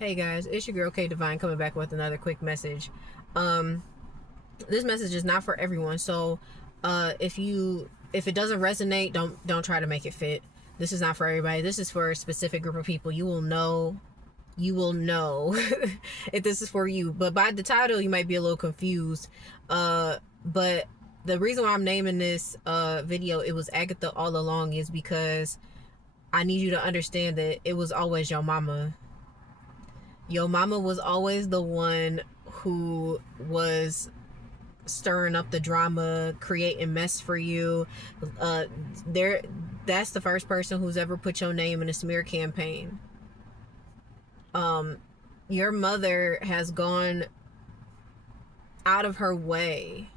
Hey guys, it's your girl K Divine coming back with another quick message. This message is not for everyone, so if it doesn't resonate, don't try to make it fit. This is not for everybody. This is for a specific group of people. You will know if this is for you. But by the title, you might be a little confused. But the reason why I'm naming this video "It Was Agatha All Along" is because I need you to understand that it was always your mama. Your mama was always the one who was stirring up the drama, creating mess for you. There, that's the first person who's ever put your name in a smear campaign. Your mother has gone out of her way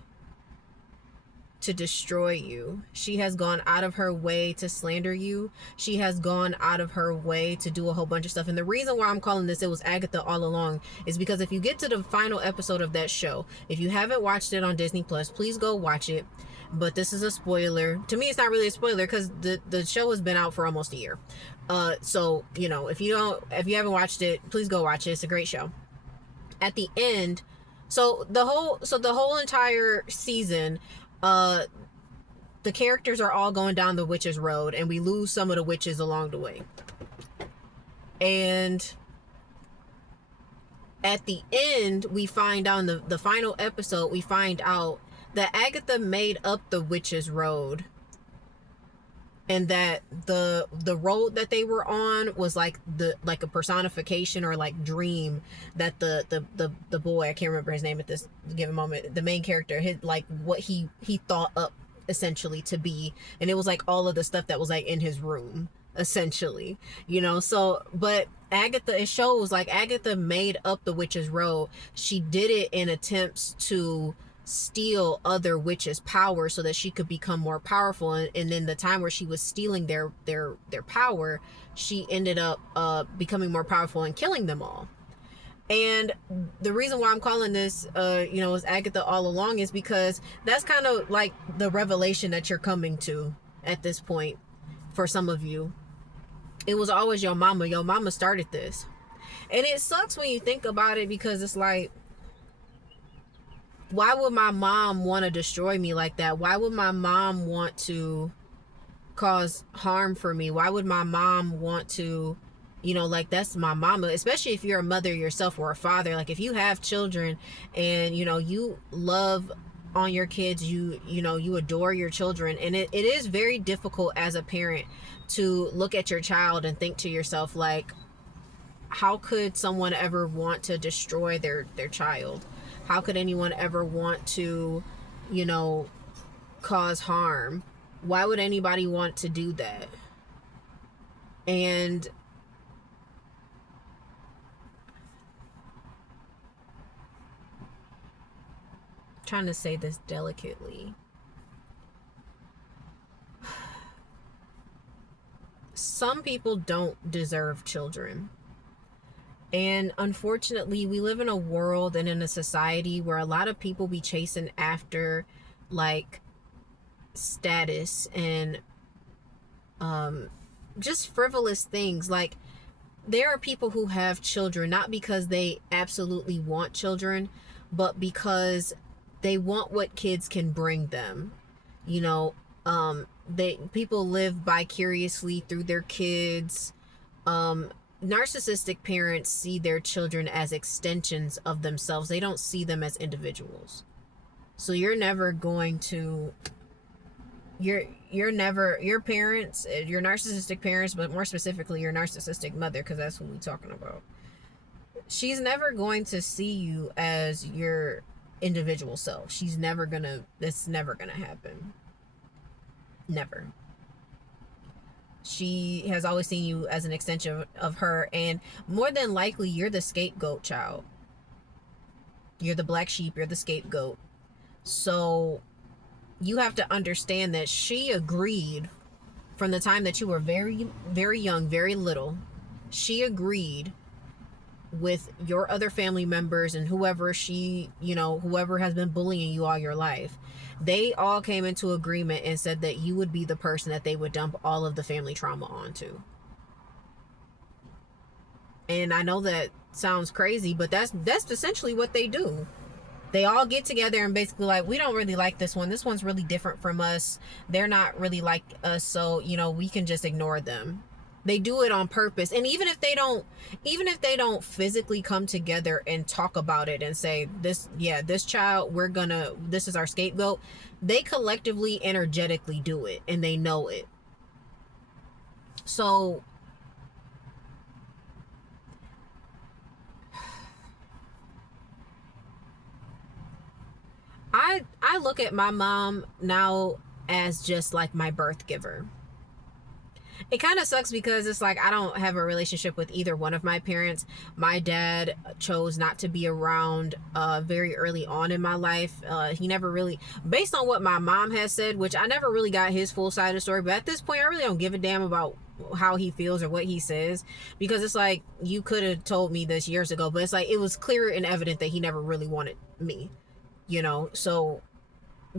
to destroy you. She has gone out of her way to slander you. She has gone out of her way to do a whole bunch of stuff. And the reason why I'm calling this "It Was Agatha All Along" is because if you get to the final episode of that show, if you haven't watched it on Disney Plus, please go watch it. But this is a spoiler. To me, it's not really a spoiler because the show has been out for almost a year. So if you haven't watched it, please go watch it. It's a great show. At the end, so the whole entire season, the characters are all going down the witch's road, and we lose some of the witches along the way. And at the end, we find out in the final episode, we find out that Agatha made up the witch's road, and that the road that they were on was like a personification or like dream that the boy, I can't remember his name at this given moment, the main character, his, like what he thought up essentially to be, and it was like all of the stuff that was like in his room essentially, so but Agatha, it shows like Agatha made up the witch's road. She did it in attempts to steal other witches' power so that she could become more powerful, and in the time where she was stealing their power, she ended up becoming more powerful and killing them all. And the reason why I'm calling this "Was Agatha All Along" is because that's kind of like the revelation that you're coming to at this point. For some of you, it was always your mama started this. And it sucks when you think about it, because it's like, why would my mom want to destroy me like that? Why would my mom want to cause harm for me? Why would my mom want to, like, that's my mama, especially if you're a mother yourself or a father. Like, if you have children and, you love on your kids, you adore your children. And it is very difficult as a parent to look at your child and think to yourself, like, how could someone ever want to destroy their child? How could anyone ever want to, cause harm? Why would anybody want to do that? And I'm trying to say this delicately. Some people don't deserve children. And unfortunately, we live in a world and in a society where a lot of people be chasing after like status and just frivolous things. Like, there are people who have children not because they absolutely want children, but because they want what kids can bring them. People live vicariously through their kids. Narcissistic parents see their children as extensions of themselves. They don't see them as individuals. So you're never going to, your parents, your narcissistic parents, but more specifically your narcissistic mother, because that's who we're talking about. She's never going to see you as your individual self. That's never gonna happen. Never. She has always seen you as an extension of her, and more than likely, you're the scapegoat child. You're the black sheep, you're the scapegoat. So you have to understand that she agreed from the time that you were very, very young, very little. She agreed with your other family members and whoever whoever has been bullying you all your life. They all came into agreement and said that you would be the person that they would dump all of the family trauma onto. And I know that sounds crazy, but that's essentially what they do. They all get together and basically like, we don't really like this one. This one's really different from us. They're not really like us, so we can just ignore them. They do it on purpose. And even if they don't physically come together and talk about it and say, this child, this is our scapegoat, they collectively energetically do it, and they know it. So I look at my mom now as just like my birth giver. It kind of sucks because it's like I don't have a relationship with either one of my parents. My dad chose not to be around very early on in my life. He never really, based on what my mom has said, which I never really got his full side of the story, but at this point I really don't give a damn about how he feels or what he says, because it's like, you could have told me this years ago, but it's like it was clear and evident that he never really wanted me, so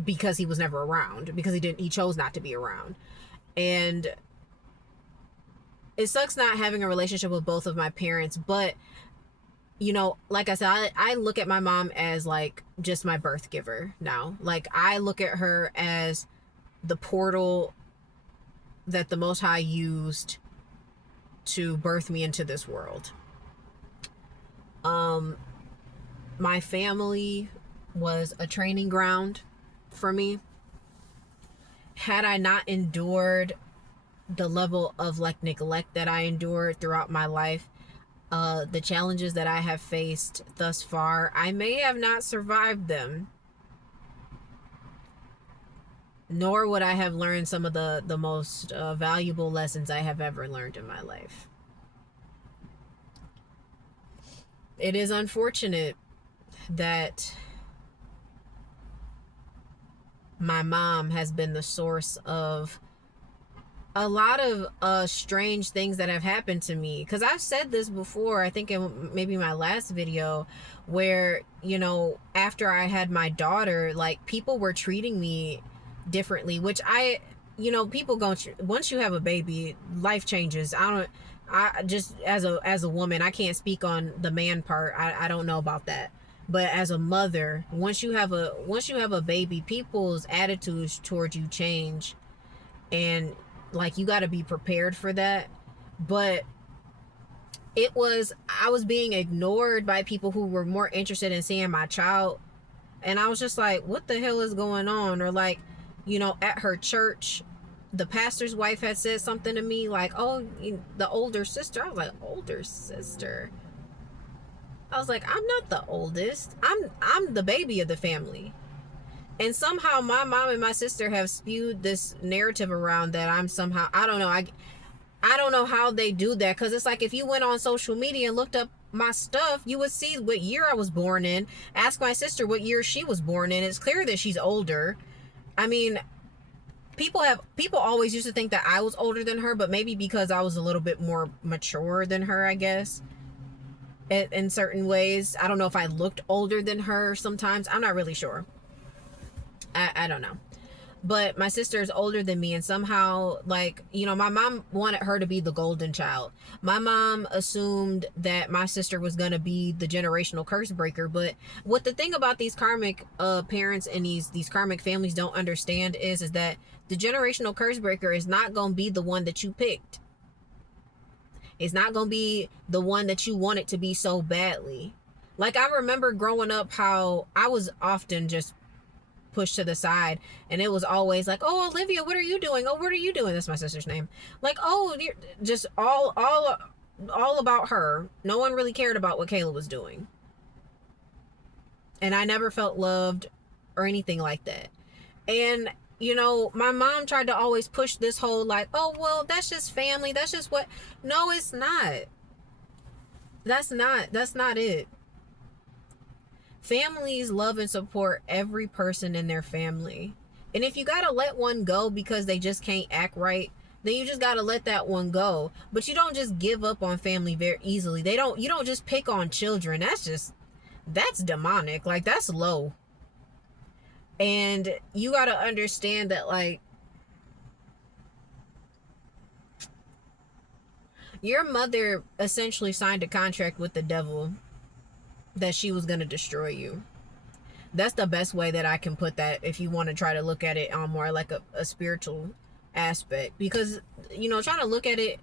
because he was never around, because he chose not to be around. And it sucks not having a relationship with both of my parents, but like I said, I look at my mom as like just my birth giver now. Like, I look at her as the portal that the Most High used to birth me into this world. My family was a training ground for me. Had I not endured the level of like neglect that I endured throughout my life, the challenges that I have faced thus far, I may have not survived them, nor would I have learned some of the most valuable lessons I have ever learned in my life. It is unfortunate that my mom has been the source of a lot of strange things that have happened to me. Because I've said this before, I think in maybe my last video, where after I had my daughter, like, people were treating me differently, which people go, once you have a baby, life changes. I just, as a woman, I can't speak on the man part. I don't know about that. But as a mother, once you have a baby, people's attitudes towards you change, and like, you got to be prepared for that. But I was being ignored by people who were more interested in seeing my child, and I was just like, what the hell is going on? Or like, at her church, the pastor's wife had said something to me like, oh, the older sister. I was like, older sister? I was like, I'm not the oldest. I'm the baby of the family. And somehow my mom and my sister have spewed this narrative around that I'm somehow, I don't know. I don't know how they do that, because it's like, if you went on social media and looked up my stuff, you would see what year I was born in. Ask my sister what year she was born in. It's clear that she's older. I mean, people always used to think that I was older than her, but maybe because I was a little bit more mature than her, I guess. In certain ways. I don't know if I looked older than her sometimes. I'm not really sure. I don't know. But my sister is older than me, and somehow, like, my mom wanted her to be the golden child. My mom assumed that my sister was going to be the generational curse breaker. But what the thing about these karmic parents and these karmic families don't understand is that the generational curse breaker is not going to be the one that you picked. It's not going to be the one that you want it to be so badly. Like, I remember growing up how I was often just pushed to the side, and it was always like, oh, Olivia, what are you doing? Oh, what are you doing? That's my sister's name. Like, oh, you're just all about her. No one really cared about what Kayla was doing. And I never felt loved or anything like that. And my mom tried to always push this whole like, oh, well, that's just family. That's just what. No, it's not. That's not it. Families love and support every person in their family. And if you gotta let one go because they just can't act right, then you just gotta let that one go. But you don't just give up on family very easily. You don't just pick on children. That's demonic. Like, that's low. And you gotta understand that, like, Your mother essentially signed a contract with the devil that she was going to destroy you. That's the best way that I can put that, if you want to try to look at it on more like a spiritual aspect. Because, you know, trying to look at it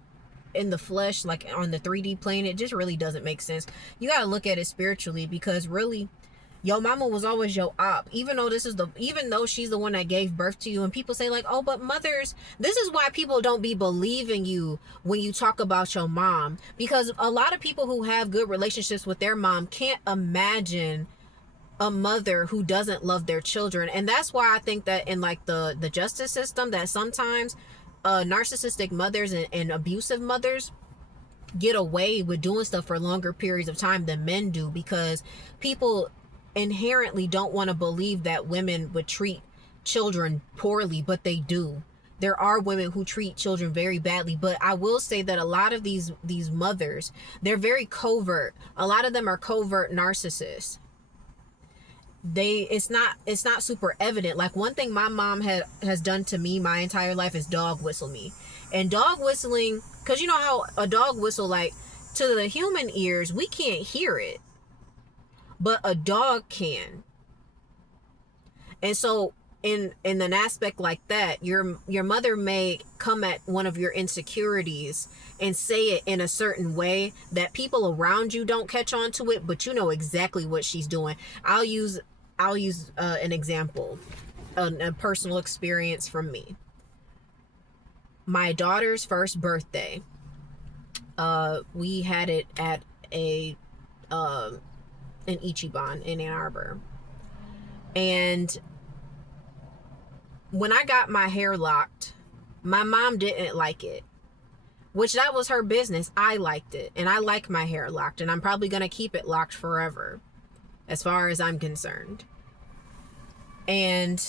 in the flesh, like on the 3D plane, it just really doesn't make sense. You got to look at it spiritually, because really, your mama was always your op, even though she's the one that gave birth to you. And people say like, oh, but mothers, this is why people don't be believing you when you talk about your mom, because a lot of people who have good relationships with their mom can't imagine a mother who doesn't love their children. And that's why I think that in like the justice system, that sometimes narcissistic mothers and abusive mothers get away with doing stuff for longer periods of time than men do, because people inherently don't want to believe that women would treat children poorly, but they do. There are women who treat children very badly, but I will say that a lot of these mothers, they're very covert. A lot of them are covert narcissists. It's not super evident. Like, one thing my mom has done to me my entire life is dog whistle me. And dog whistling, because you know how a dog whistle, like, to the human ears, we can't hear it, but a dog can. And so in an aspect like that, your mother may come at one of your insecurities and say it in a certain way that people around you don't catch on to it, but you know exactly what she's doing. I'll use an example, a personal experience from me. My daughter's first birthday, we had it at an Ichiban in Ann Arbor. And when I got my hair locked, my mom didn't like it, which that was her business. I liked it, and I like my hair locked, and I'm probably going to keep it locked forever, as far as I'm concerned. And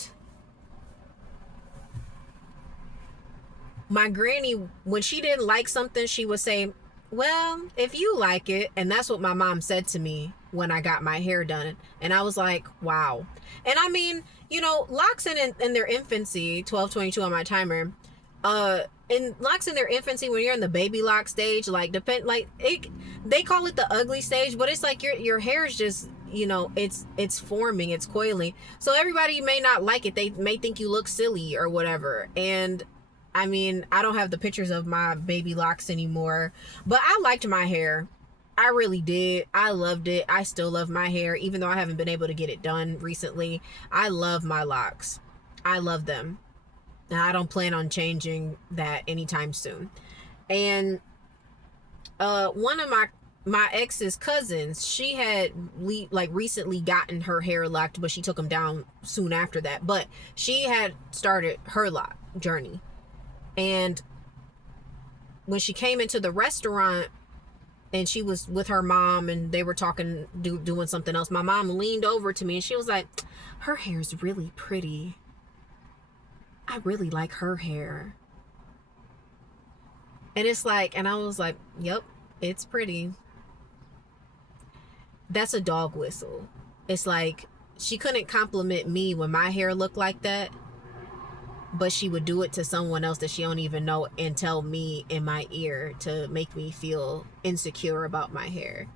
my granny, when she didn't like something, she would say, well, if you like it. And that's what my mom said to me when I got my hair done. And I was like, wow. And I mean, you know, locks in their infancy, 12:22 on my timer, in locks in their infancy, when you're in the baby lock stage, like they call it the ugly stage, but it's like your hair is just, you know, it's forming, it's coiling. So everybody may not like it. They may think you look silly or whatever. And I mean, I don't have the pictures of my baby locks anymore, but I liked my hair. I really did. I loved it. I still love my hair, even though I haven't been able to get it done recently. I love my locks. I love them. And I don't plan on changing that anytime soon. And one of my ex's cousins, she had recently gotten her hair locked, but she took them down soon after that. But she had started her lock journey. And when she came into the restaurant and she was with her mom and they were talking, doing something else, my mom leaned over to me and she was like, her hair's really pretty. I really like her hair. And it's like, and I was like, yep, it's pretty. That's a dog whistle. It's like, she couldn't compliment me when my hair looked like that, but she would do it to someone else that she don't even know and tell me in my ear to make me feel insecure about my hair.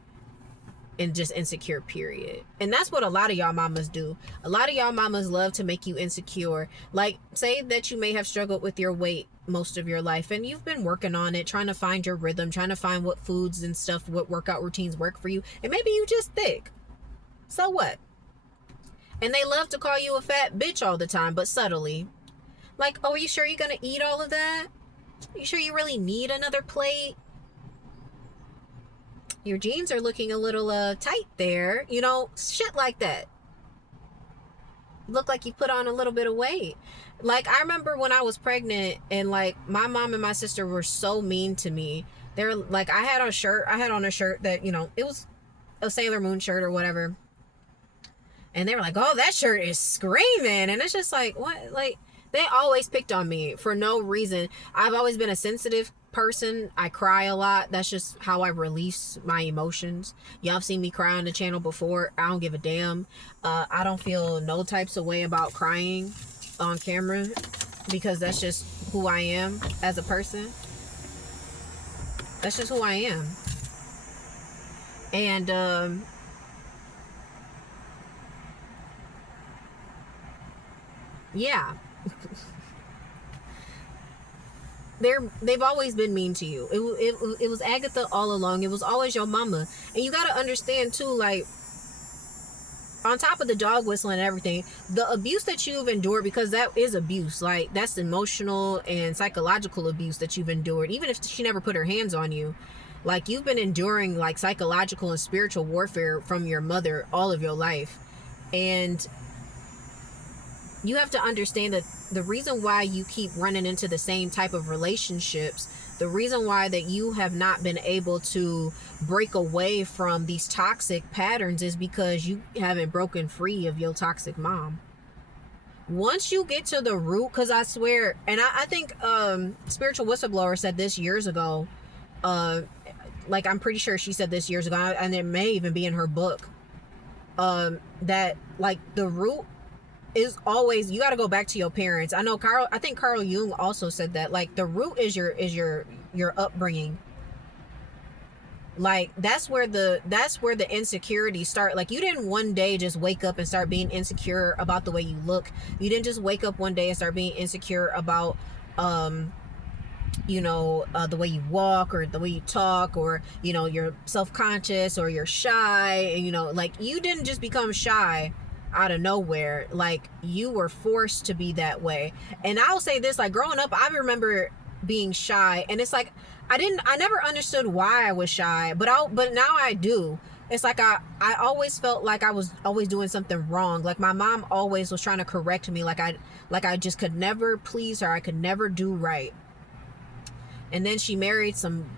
And just insecure, period. And that's what a lot of y'all mamas do. A lot of y'all mamas love to make you insecure. Like, say that you may have struggled with your weight most of your life and you've been working on it, trying to find your rhythm, trying to find what foods and stuff, what workout routines work for you. And maybe you just thick. So what? And they love to call you a fat bitch all the time, but subtly. Like, oh, are you sure you're going to eat all of that? Are you sure you really need another plate? Your jeans are looking a little tight there. You know, shit like that. Look like you put on a little bit of weight. Like, I remember when I was pregnant and like my mom and my sister were so mean to me. They're like, I had on a shirt that, you know, it was a Sailor Moon shirt or whatever. And they were like, oh, that shirt is screaming. And it's just like, what? Like, they always picked on me for no reason. I've always been a sensitive person. I cry a lot. That's just how I release my emotions. Y'all have seen me cry on the channel before. I don't give a damn. I don't feel no types of way about crying on camera because that's just who I am as a person. That's just who I am. And yeah. They've always been mean to you. It was Agatha all along. It was always your mama. And you got to understand too, like, on top of the dog whistling and everything, the abuse that you've endured, because that is abuse, like, that's emotional and psychological abuse that you've endured, even if she never put her hands on you. Like, you've been enduring, like, psychological and spiritual warfare from your mother all of your life. And you have to understand that the reason why you keep running into the same type of relationships, the reason why that you have not been able to break away from these toxic patterns is because you haven't broken free of your toxic mom. Once you get to the root, because I swear, and I think Spiritual Whistleblower said this years ago, like, I'm pretty sure she said this years ago, and it may even be in her book, that, like, the root is always, you got to go back to your parents. I think Carl Jung also said that, like, the root is your upbringing. Like, that's where the insecurities start. Like, you didn't one day just wake up and start being insecure about the way you look. You didn't just wake up one day and start being insecure about the way you walk or the way you talk, or, you're self-conscious or you're shy. And, like, you didn't just become shy out of nowhere. Like, you were forced to be that way. And I'll say this, like, growing up, I remember being shy, and it's like I never understood why I was shy, but now I do. It's like I always felt like I was always doing something wrong. Like, my mom always was trying to correct me, like I just could never please her. I could never do right. And then she married some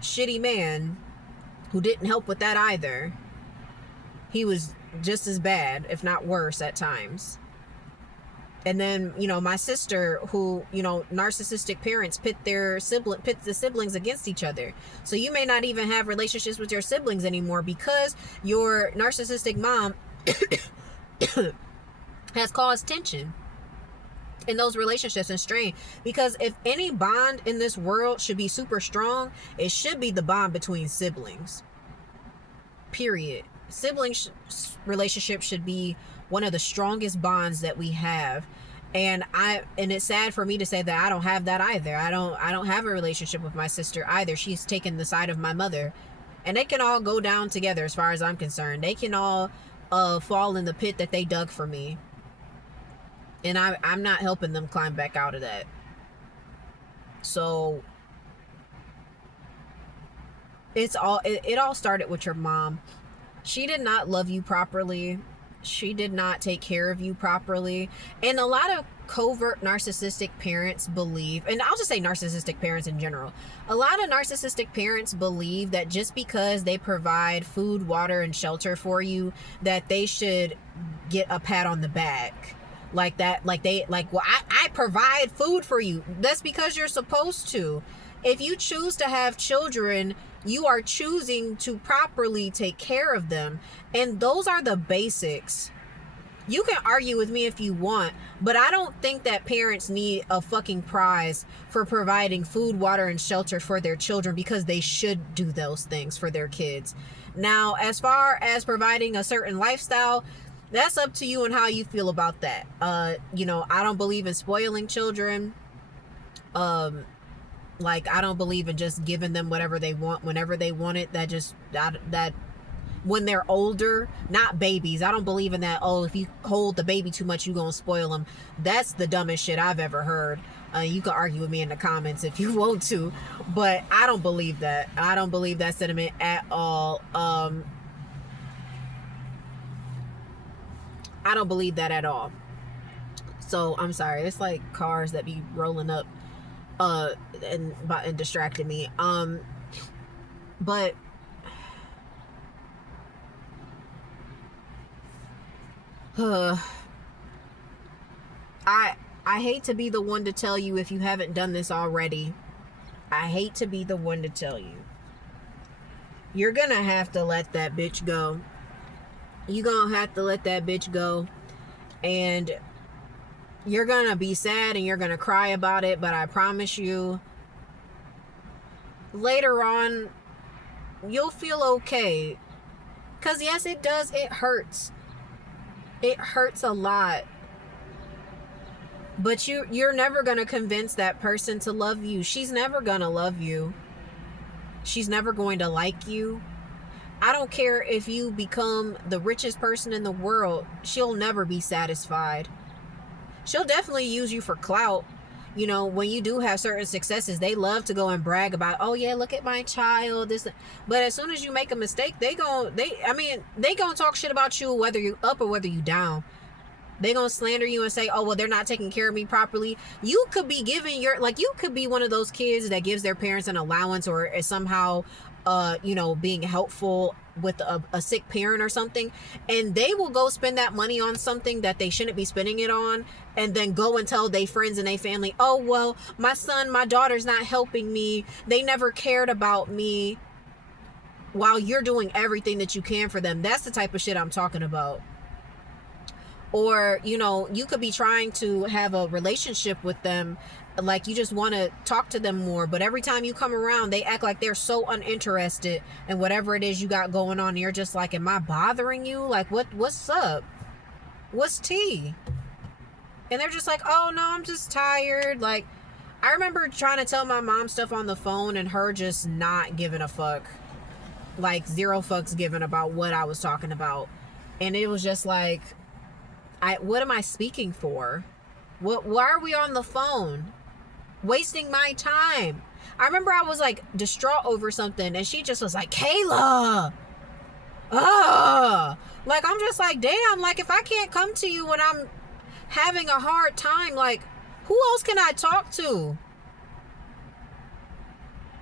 shitty man who didn't help with that either. He was just as bad, if not worse, at times. And then, my sister, who, narcissistic parents pit the siblings against each other. So you may not even have relationships with your siblings anymore because your narcissistic mom has caused tension in those relationships and strain. Because if any bond in this world should be super strong, it should be the bond between siblings. Period. Siblings relationship should be one of the strongest bonds that we have. And it's sad for me to say that I don't have that either. I don't have a relationship with my sister either. She's taken the side of my mother, and they can all go down together as far as I'm concerned. They can all fall in the pit that they dug for me, and I'm not helping them climb back out of that. So it all started with your mom. She did not love you properly. She did not take care of you properly. And a lot of covert narcissistic parents believe, and I'll just say narcissistic parents in general, a lot of narcissistic parents believe that just because they provide food, water, and shelter for you, that they should get a pat on the back. Like that, well, I provide food for you. That's because you're supposed to. If you choose to have children, you are choosing to properly take care of them. And those are the basics. You can argue with me if you want, but I don't think that parents need a fucking prize for providing food, water, and shelter for their children, because they should do those things for their kids. Now, as far as providing a certain lifestyle, that's up to you and how you feel about that. I don't believe in spoiling children. Like, I don't believe in just giving them whatever they want whenever they want it. That when they're older, not babies. I don't believe in that. Oh, if you hold the baby too much, you're gonna spoil them. That's the dumbest shit I've ever heard. You can argue with me in the comments if you want to, but I don't believe that. I don't believe that sentiment at all. I don't believe that at all. So I'm sorry. It's like cars that be rolling up and distracting me. But I hate to be the one to tell you if you haven't done this already. I hate to be the one to tell you. You're gonna have to let that bitch go. You're gonna have to let that bitch go. And you're gonna be sad and you're gonna cry about it, but I promise you, later on you'll feel okay. Because yes, it does, it hurts. It hurts a lot. But you're never going to convince that person to love you. She's never going to love you. She's never going to like you. I don't care if you become the richest person in the world, she'll never be satisfied. She'll definitely use you for clout. You know, when you do have certain successes, they love to go and brag about, oh yeah, look at my child, this. But as soon as you make a mistake, they gonna talk shit about you, whether you up or whether you down. They gonna slander you and say, oh well, they're not taking care of me properly. You could be giving you could be one of those kids that gives their parents an allowance, or is somehow being helpful with a sick parent or something, and they will go spend that money on something that they shouldn't be spending it on, and then go and tell their friends and their family, oh well, my daughter's not helping me, they never cared about me, while you're doing everything that you can for them. That's the type of shit I'm talking about. Or you could be trying to have a relationship with them, like you just want to talk to them more, but every time you come around they act like they're so uninterested in whatever it is you got going on. You're just like, am I bothering you? Like, what's up? What's tea? And they're just like, oh no, I'm just tired. Like, I remember trying to tell my mom stuff on the phone and her just not giving a fuck, like zero fucks given about what I was talking about. And it was just like, what am I speaking for? Why are we on the phone? Wasting my time. I remember I was like distraught over something and she just was like, Kayla. Like, I'm just like, damn, like if I can't come to you when I'm having a hard time, like who else can I talk to?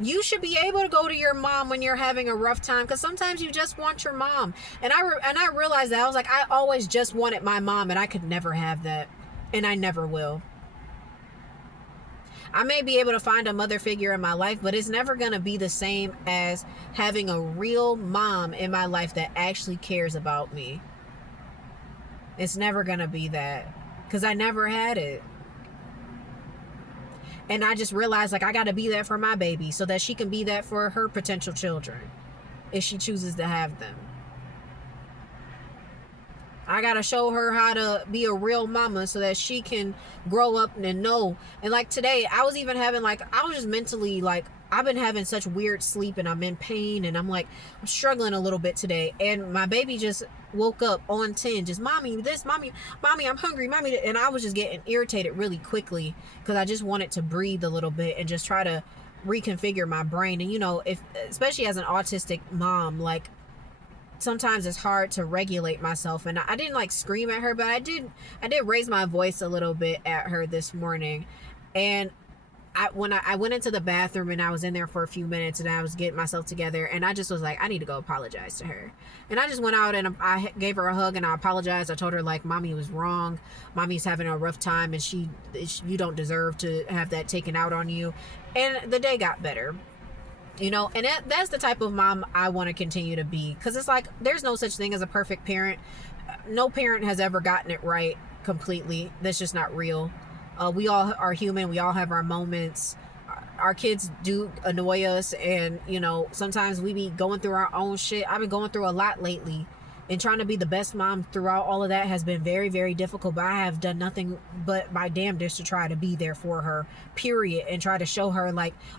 You should be able to go to your mom when you're having a rough time, because sometimes you just want your mom. And I realized that. I was like, I always just wanted my mom, and I could never have that. And I never will. I may be able to find a mother figure in my life, but it's never going to be the same as having a real mom in my life that actually cares about me. It's never going to be that, because I never had it. And I just realized, like, I got to be that for my baby so that she can be that for her potential children if she chooses to have them. I got to show her how to be a real mama so that she can grow up and know. And like today, I was even having I was just mentally I've been having such weird sleep and I'm in pain and I'm struggling a little bit today. And my baby just woke up on 10, just mommy this, mommy, I'm hungry, mommy. And I was just getting irritated really quickly because I just wanted to breathe a little bit and just try to reconfigure my brain. And especially as an autistic mom, sometimes it's hard to regulate myself. And I didn't scream at her, but I did raise my voice a little bit at her this morning. And when I went into the bathroom and I was in there for a few minutes and I was getting myself together, and I just was like, I need to go apologize to her. And I just went out and I gave her a hug and I apologized. I told her mommy was wrong. Mommy's having a rough time and you don't deserve to have that taken out on you. And the day got better. And that's the type of mom I want to continue to be, because it's there's no such thing as a perfect parent. No parent has ever gotten it right completely. That's just not real. We all are human. We all have our moments. Our kids do annoy us, and sometimes we be going through our own shit. I've been going through a lot lately, and trying to be the best mom throughout all of that has been very, very difficult. But I have done nothing but my damnedest to try to be there for her, period, and try to show her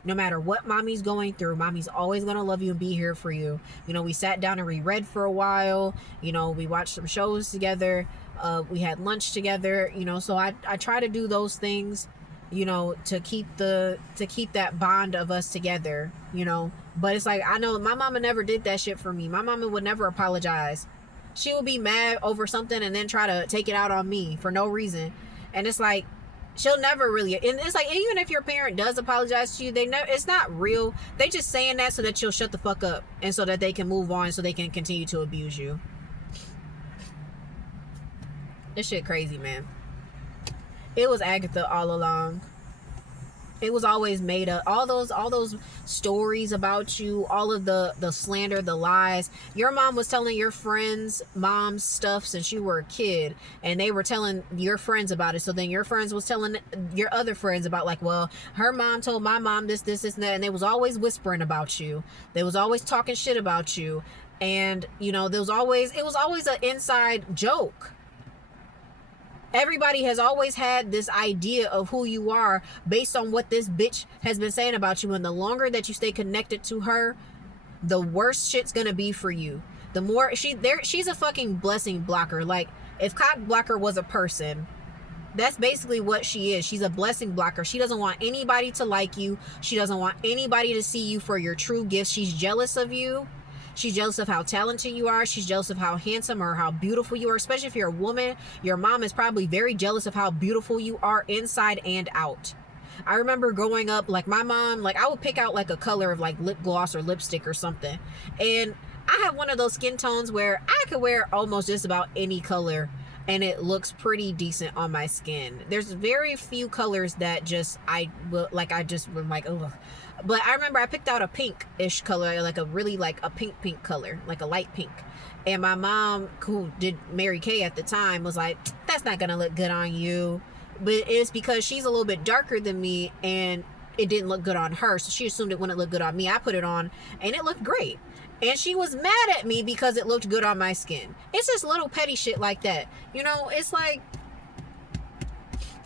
no matter what mommy's going through, mommy's always gonna love you and be here for you. We sat down and we read for a while. We watched some shows together. We had lunch together. So I try to do those things, to keep that bond of us together. But it's I know my mama never did that shit for me. My mama would never apologize. She would be mad over something and then try to take it out on me for no reason. And it's she'll never really, and it's even if your parent does apologize to you, it's not real. They just saying that so that you'll shut the fuck up and so that they can move on, so they can continue to abuse you. This shit crazy, man. It was Agatha all along. It was always made up. All those stories about you, all of the slander, the lies. Your mom was telling your friends' mom's stuff since you were a kid, and they were telling your friends about it. So then your friends was telling your other friends about, like, well, her mom told my mom this, and that, and they was always whispering about you. They was always talking shit about you, and it was always an inside joke. Everybody has always had this idea of who you are based on what this bitch has been saying about you. And the longer that you stay connected to her, the worse shit's gonna be for you. The more she's a fucking blessing blocker. Like, if cock blocker was a person, that's basically what she is. She's a blessing blocker. She doesn't want anybody to like you. She doesn't want anybody to see you for your true gifts. She's jealous of you. She's jealous of how talented you are. She's jealous of how handsome or how beautiful you are. Especially if you're a woman, your mom is probably very jealous of how beautiful you are inside and out. I remember growing up, like, my mom, like, I would pick out like a color of like lip gloss or lipstick or something. And I have one of those skin tones where I could wear almost just about any color and it looks pretty decent on my skin. There's very few colors that I just were like, ugh. But I remember I picked out a pink-ish color, like a really, like, a pink color, like a light pink. And my mom, who did Mary Kay at the time, was like, that's not gonna look good on you. But it's because she's a little bit darker than me and it didn't look good on her, so she assumed it wouldn't look good on me. I put it on and it looked great. And she was mad at me because it looked good on my skin. It's just little petty shit like that. It's like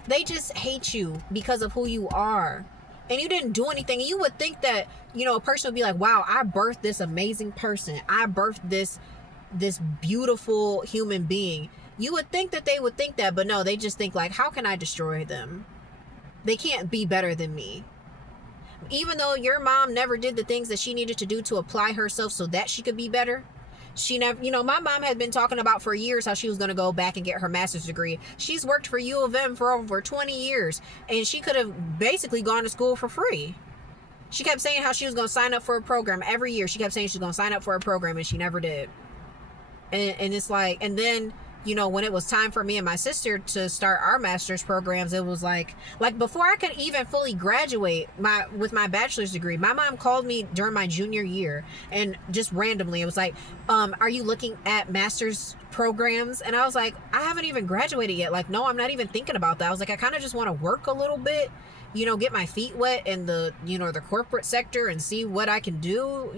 they just hate you because of who you are. And you didn't do anything. And you would think that, a person would be like, wow, I birthed this amazing person. I birthed this beautiful human being. You would think that they would think that, but no, they just think like, how can I destroy them? They can't be better than me. Even though your mom never did the things that she needed to do to apply herself so that she could be better. She never, my mom had been talking about for years how she was going to go back and get her master's degree. She's worked for U of M for over 20 years, and she could have basically gone to school for free. She kept saying how she was going to sign up for a program every year. She kept saying she was going to sign up for a program, and she never did. And it's like, and then, when it was time for me and my sister to start our master's programs, it was like before I could even fully graduate with my bachelor's degree, my mom called me during my junior year and just randomly, it was like, are you looking at master's programs? And I was like, I haven't even graduated yet. Like, no, I'm not even thinking about that. I was like, I kind of just want to work a little bit, get my feet wet in the, the corporate sector and see what I can do,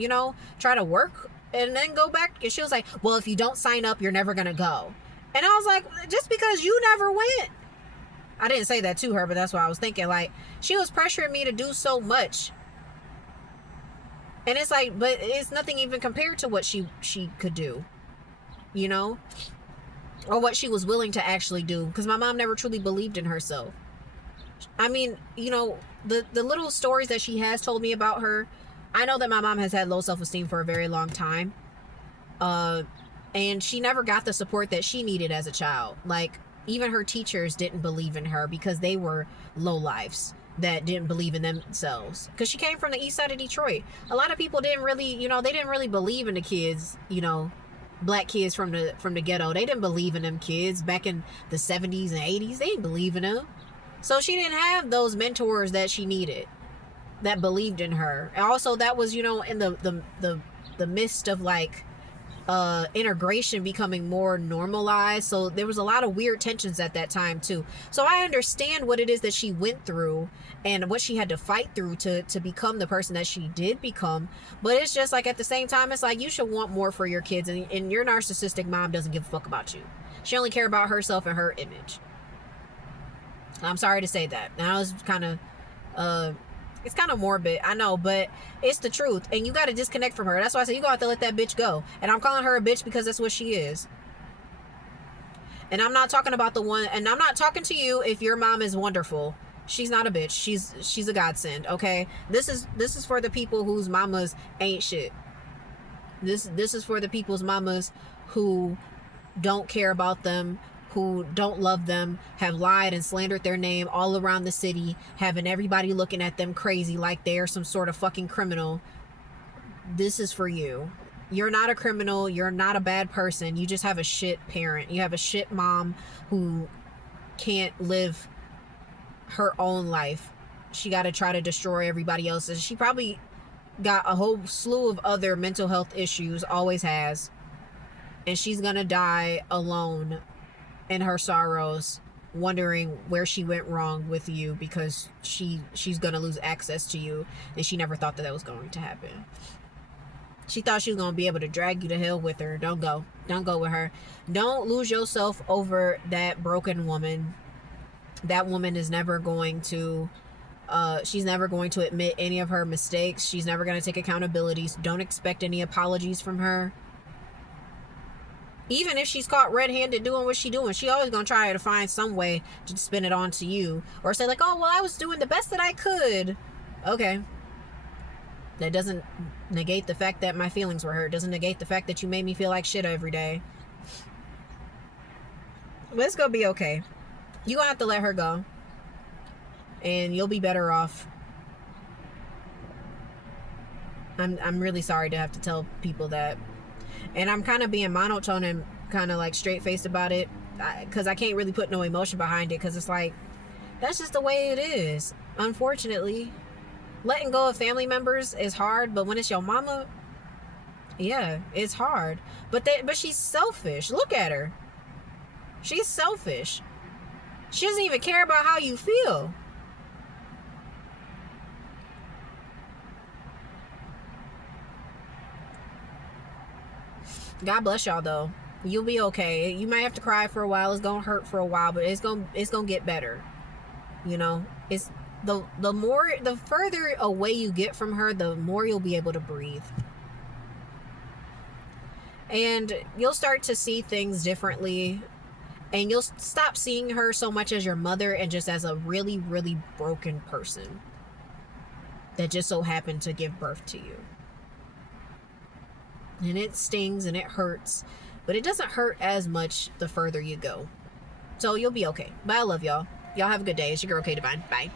try to work and then go back. And she was like, well, if you don't sign up, you're never going to go. And I was like, just because you never went. I didn't say that to her, but that's what I was thinking. Like, she was pressuring me to do so much. And it's like, but it's nothing even compared to what she could do, or what she was willing to actually do. Because my mom never truly believed in herself. I mean, the little stories that she has told me about her, I know that my mom has had low self-esteem for a very long time. And she never got the support that she needed as a child. Like, even her teachers didn't believe in her because they were lowlifes that didn't believe in themselves. Because she came from the east side of Detroit. A lot of people didn't really, they didn't really believe in the kids, black kids from the ghetto. They didn't believe in them kids back in the 70s and 80s. They didn't believe in them. So she didn't have those mentors that she needed that believed in her. And also that was, in the midst of like, integration becoming more normalized, so there was a lot of weird tensions at that time too. So I understand what it is that she went through and what she had to fight through to become the person that she did become. But it's just like, at the same time, it's like, you should want more for your kids, and your narcissistic mom doesn't give a fuck about you. She only cares about herself and her image. I'm sorry to say that. Now it's kind of morbid, I know, but it's the truth, and you got to disconnect from her. That's why I said you got to let that bitch go. And I'm calling her a bitch because that's what she is. And I'm not talking about the one, and I'm not talking to you if your mom is wonderful. She's not a bitch. She's a godsend, okay? This is for the people whose mamas ain't shit. This is for the people's mamas who don't care about them, who don't love them, have lied and slandered their name all around the city, having everybody looking at them crazy like they're some sort of fucking criminal. This is for you. You're not a criminal. You're not a bad person. You just have a shit parent. You have a shit mom who can't live her own life she got to try to destroy everybody else's. She probably got a whole slew of other mental health issues, always has, and she's gonna die alone in her sorrows, wondering where she went wrong with you, because she's gonna lose access to you, and she never thought that that was going to happen. She thought she was gonna be able to drag you to hell with her. Don't go with her. Don't lose yourself over that broken woman. That woman is never going to she's never going to admit any of her mistakes. She's never going to take accountability. Don't expect any apologies from her. Even if she's caught red-handed doing what she's doing, she always going to try to find some way to spin it on to you, or say like, oh, well, I was doing the best that I could. Okay. That doesn't negate the fact that my feelings were hurt. Doesn't negate the fact that you made me feel like shit every day. But it's going to be okay. You're going to have to let her go. And you'll be better off. I'm really sorry to have to tell people that. And I'm kind of being monotone and kind of like straight-faced about it, because I can't really put no emotion behind it, because it's like, that's just the way it is, unfortunately. Letting go of family members is hard, but when it's your mama, yeah, it's hard. But she's selfish. Look at her. She's selfish. She doesn't even care about how you feel. God bless y'all, though. You'll be okay. You might have to cry for a while. It's gonna hurt for a while, but it's gonna get better. You know, it's the further away you get from her, the more you'll be able to breathe. And you'll start to see things differently. And you'll stop seeing her so much as your mother and just as a really, really broken person that just so happened to give birth to you. And it stings and it hurts, but it doesn't hurt as much the further you go. So you'll be okay. But I love y'all. Y'all have a good day. It's your girl, K Divine. Bye.